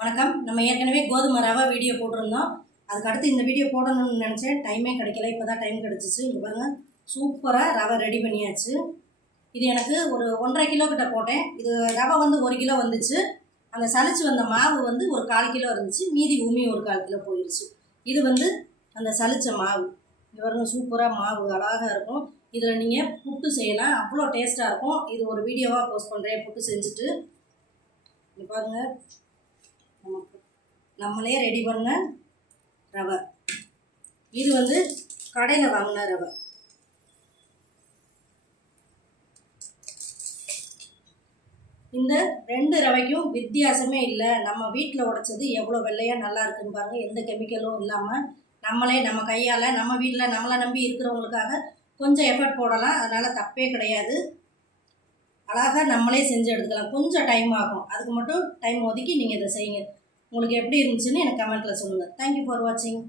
வணக்கம். நம்ம ஏற்கனவே கோதுமை ரவை வீடியோ போட்டிருந்தோம். அதுக்கடுத்து இந்த வீடியோ போடணும்னு நினச்சேன், டைமே கிடைக்கல. இப்போ தான் டைம் கிடச்சிச்சு. இங்கே பாருங்கள், சூப்பராக ரவை ரெடி பண்ணியாச்சு. இது எனக்கு ஒரு 1.5 கிலோ கிட்ட போட்டேன். இது ரவை வந்து 1 கிலோ வந்துச்சு. அந்த சலிச்சு வந்த மாவு வந்து ஒரு 1/4 கிலோ இருந்துச்சு. மீதி உமி ஒரு 1/4 கிலோ போயிடுச்சு. இது வந்து அந்த சலிச்ச மாவு. இது பாருங்கள், சூப்பராக மாவு அழகாக இருக்கும். இதில் நீங்கள் புட்டு செய்யலாம், அவ்வளோ டேஸ்ட்டாக இருக்கும். இது ஒரு வீடியோவாக போஸ்ட் பண்ணுறேன், புட்டு செஞ்சுட்டு. இங்கே பாருங்கள், நம்மளே ரெடி பண்ண ரவை. இது வந்து கடையில் வாங்கின ரவை. இந்த 2 ரவைக்கும் வித்தியாசமே இல்லை. நம்ம வீட்டில் உடைச்சது எவ்வளோ வெள்ளையாக நல்லா இருக்குன்னு பாருங்கள். எந்த கெமிக்கலும் இல்லாமல் நம்மளே நம்ம கையால் நம்ம வீட்டில் நம்மளை நம்பி இருக்கிறவங்களுக்காக கொஞ்சம் எஃபர்ட் போடலாம். அதனால் தப்பே கிடையாது. அழகாக நம்மளே செஞ்சு எடுத்துக்கலாம். கொஞ்சம் டைம் ஆகும், அதுக்கு மட்டும் டைம் ஒதுக்கி நீங்கள் இதை செய்யுங்க. உங்களுக்கு எப்படி இருந்துச்சுன்னு எனக்கு கமெண்ட்டில் சொல்லுங்கள். தேங்க்யூ ஃபார் வாட்சிங்.